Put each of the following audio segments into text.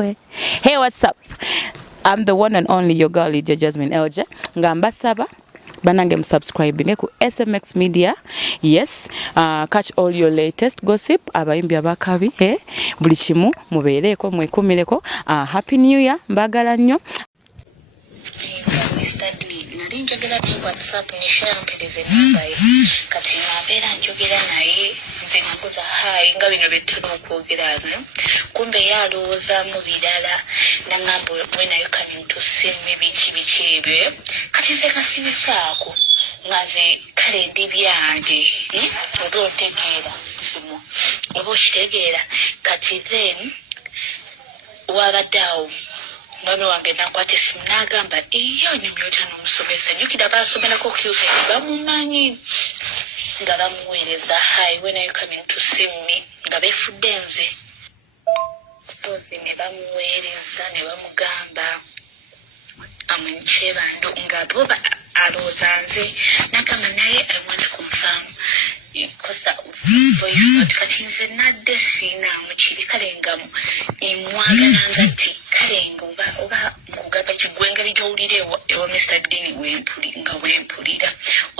boy. Hey, what's up? I'm the one and only your girl, Lydia Jasmine Elje. Ngamba saba. Banange subscribe ku SMX Media. Yes, catch all your latest gossip abayimbi abakabi buli kimu mubeereko mwekumireko. Happy New Year mbagala nnyo. Nali njogera ku WhatsApp ni share mpeleze naye kati nabeera njogera naye nze nkuza hai nga bino bettuno okwogera kumbe yalowooza mu birala nangamba when are you coming to see me biki ebyo kati nze kasibifaako ngaze kale ndi byange oba otegeera simu oba okitegeera kati then wabaddeawo Nono wange nakwate simu nagamba iyo nimyota n'omusomesa njukira basomerako kyuse bamumanyi nga bamuweereza hi when are you coming to see me nga befudde nze sozi ne bamuweereza ne bamugamba amunchebando nga boba alowooza nze nagamba naye I want to confirm kosa voice note kati nze nadde siinaamu kiri kale nga imwagalanga nti kale nga oba nkugamba kigwengeri gy'owulirewo ewa Mr. Dean wempulira.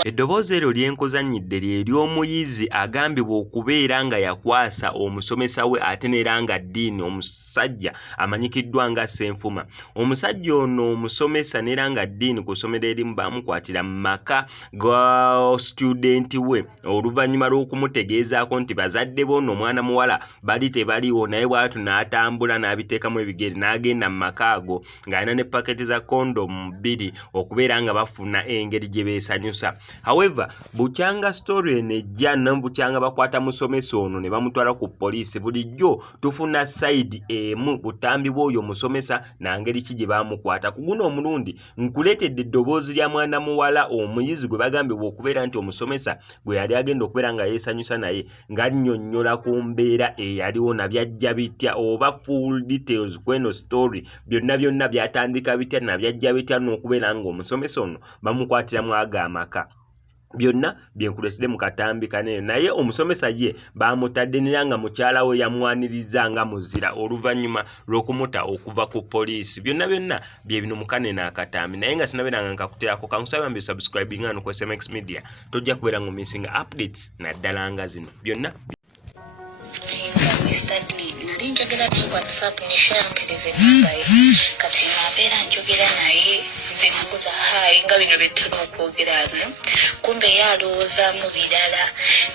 Eddoboozi eryo lyenkuzannyidde ly'omuyizi agambibwa okubeera nga yakwasa omusomesa we ate n'era nga Dean omusajja amanyikiddwa nga Ssenfuma. Omusajja ono omusomesa n'era nga Dean ku ssomero erimu baamukwatira mu maka ga student we oluvannyuma lw'okumutegeezaako nti bazadde bono omwana muwala bali tebaliwo naye bw'atu n'atambula n'abiteekamu ebigere n'agenda mu maka ago ng'alina ne paketi za kondomu 2 okubeera nga bafuna engeri gye beesanyusa. However, bukyanga story enejja bukyanga bakwata musomesa ono ne bamutwala ku poliisi bulijjo tufuna side emu butambi bw'oyo musomesa na ngeri ki gye baamukwata. Ku guno omulundi nkuleetedde eddoboozi lya mwana muwala omuyizi gwe bagambibwa okubeera nti omusomesa gwe yali agenda okubeera nga yeesanyusa naye ng'annyonnyola ku mbeera eyaliwo na byajja bitya oba full details kweno story byonna byatandika bitya na byajja bitya n'okubeera ng'omusomesa ono bamukwatiramu amaka. Byonna byenkuleetedde mu katambi kanene naye omusomesa ye baamutadde nera nga mukyala we yamwaniriza nga muzira oluvannyuma lw'okumuta okuva ku poliisi. Byonna bye bino mu kanene akatambi naye nga sinabeeranga nkakuterako kankusaba mbi subscribing ano ku SMX Media tojja kubeera ngo missing updates naddala nga zino byonna. Nali njogera ku WhatsApp ni share mpeleze naye kati nabeera njogera naye nze nkuza hai nga bino bettuno okwogera kumbe yalowooza mu birala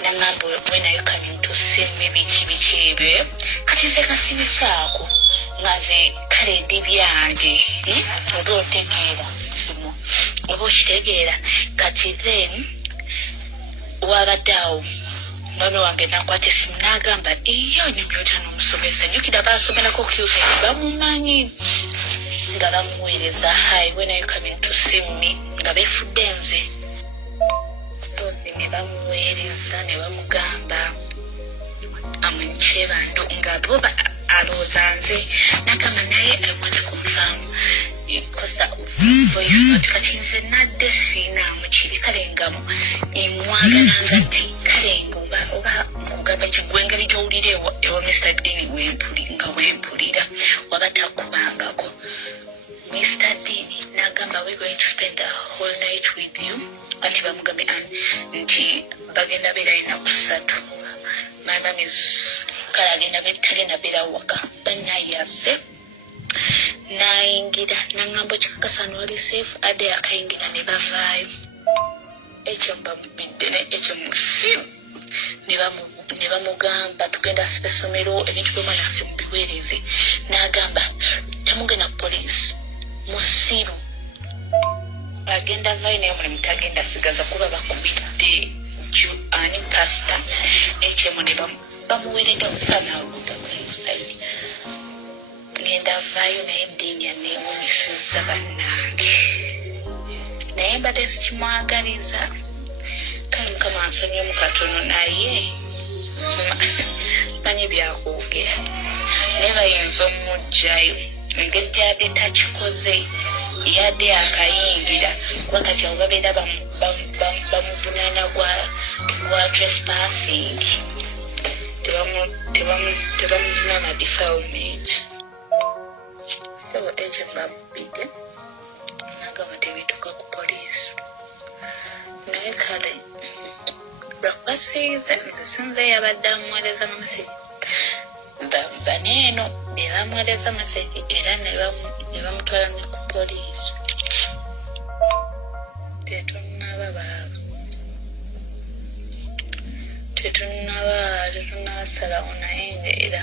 nangamba when are you coming to see me biki ebyo kati nze kasibifaako ngaze kale ndi byange oba otegeera simu oba okitegeera kati then wabaddeawo nono wange nakwate simu nagamba iyo nimyota n'omusomesa njukira basomerako kyuse bamumanyi nga bamuweereza hi when are you coming to see me nga befudde nze sozi ne bamuweereza ne bamugamba amunchebando nga boba alowooza nze nagamba naye I want to confirm kosa voice note kati nze nadde siinaamu kiri kale nga imwagalanga nti kale nga oba nkugamba kigwengeri gy'owulirewo ewa Mr. Dean wempulira waba takubangako. Mr. Dean nagamba we're going to spend the whole night with you ati bamugambe nti bagenda beera ennaku 3. My mom is kale agenda tagenda beera waka bannayase nayingira nangamba kikakasa wali safe ade akayingira ne bavaayo ekyo mbabidde ekyo musimu ne bamugamba tugenda essomero ebintu by'omwana waffe mubiweereze n'agamba temugenda ku poliisi musiru agenda vayo naye mulimu tagenda sigaza kuba bakubidde ani pasita ekyemu ne bamuweereda musana olugamusaidi ngenda vayo naye Dean neewunyisiza bannange naye mbadde sikimwagaliza kale mukama nsomyemu katono naye manyi byakwogera naye bayinza omugjayo engeri gyadde takikoze yadde akayingira kuba kati abo babeera bamuvunaana gwa trespassing tebamuvunaana defilement. so agent babide nagabadde bituuka ku poliisi naye kale lwakubasiize nze sinze yabadde amuweereza amasegi baneeno be bamuweereza amasegi era ne bamutwala ne ku poliisi tetunabasalawo naye ngaera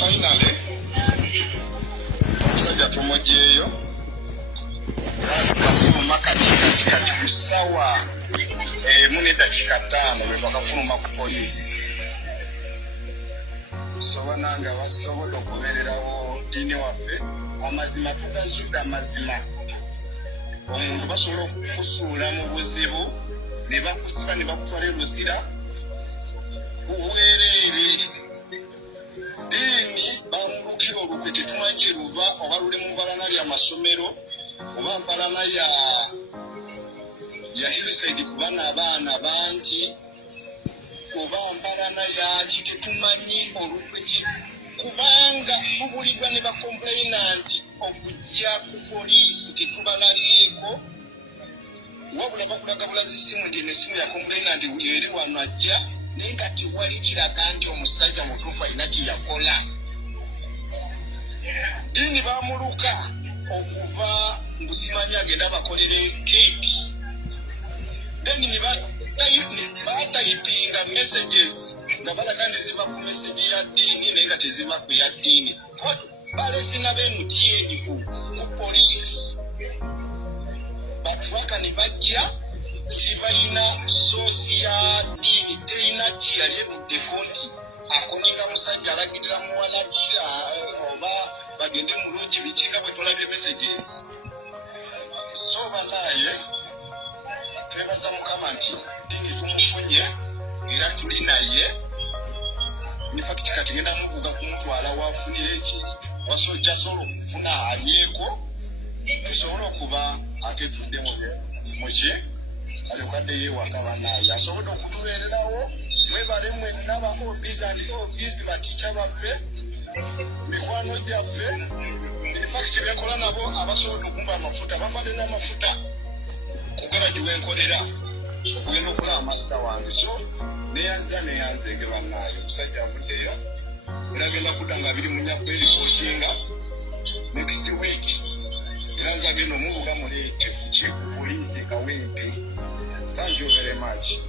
finally omusajja tumujeeyo kafuluma kati ku ssaawa emu n'eddakiika 5 bwe bakafuluma ku poliisi soba nange basobodde okubeererawo ddiini waffe amazima tugazudde amazima omuntu basobola okukusuula mu buzibu ne bakusiba ne bakutwala eruzira buweereere ddiini bamulukira olukwe tetumanyi ruva oba luli mu mbalana lya masomero oba mbalana ya hillside kubana abaana bangi oba mbalana yaki tetumanyi olukwe kubanga tubulirwa ne bakomplainanti okujja ku poliisi tetubalabyeko wabula bakulaga bulazi simu ndi nesimu ya komplainanti eri wano ajja naye nga tewali kiraga nti omusajja mutuufu alina kyeyakola ddiini bamuluka okuva mbusimanyi agenda abakolera keeki then batayipinga messages nga balaga nti ziva ku message ya ddiini naye nga teziva ku ya ddiini balesina b'MTN ku poliisi baturaka ne bajja tibalina soosi ya ddiini terina kiyali ebuddeko nti akoninga musajja alagirira muwalagira oba bagende mulungi bikinga bwe tulabye messages so banaye twebaza mukama nti ddiini tumufunye era tuli naye nifakiti kati genda muvuga kumutwala wafunire eki wasojja solo okufuna alyeko tusobole okuba ate tudde muki alekadde yewaka banaye asobodde okutubeererawo mwebale mwenna ba obizi baticha baffe mikwano gyaffe infakiti byenkola nabo abasobodde okumba amafuta bafadde n'amafuta kugarajuwa enkolera okugenda okulaba masita wange so neyanzege banaye omusajja avuddeyo era agenda kudda nga biri munyakku eripootinga next week era nze agenda omuvuga muleete kuki ku poliisi kawempe. Thank you very much.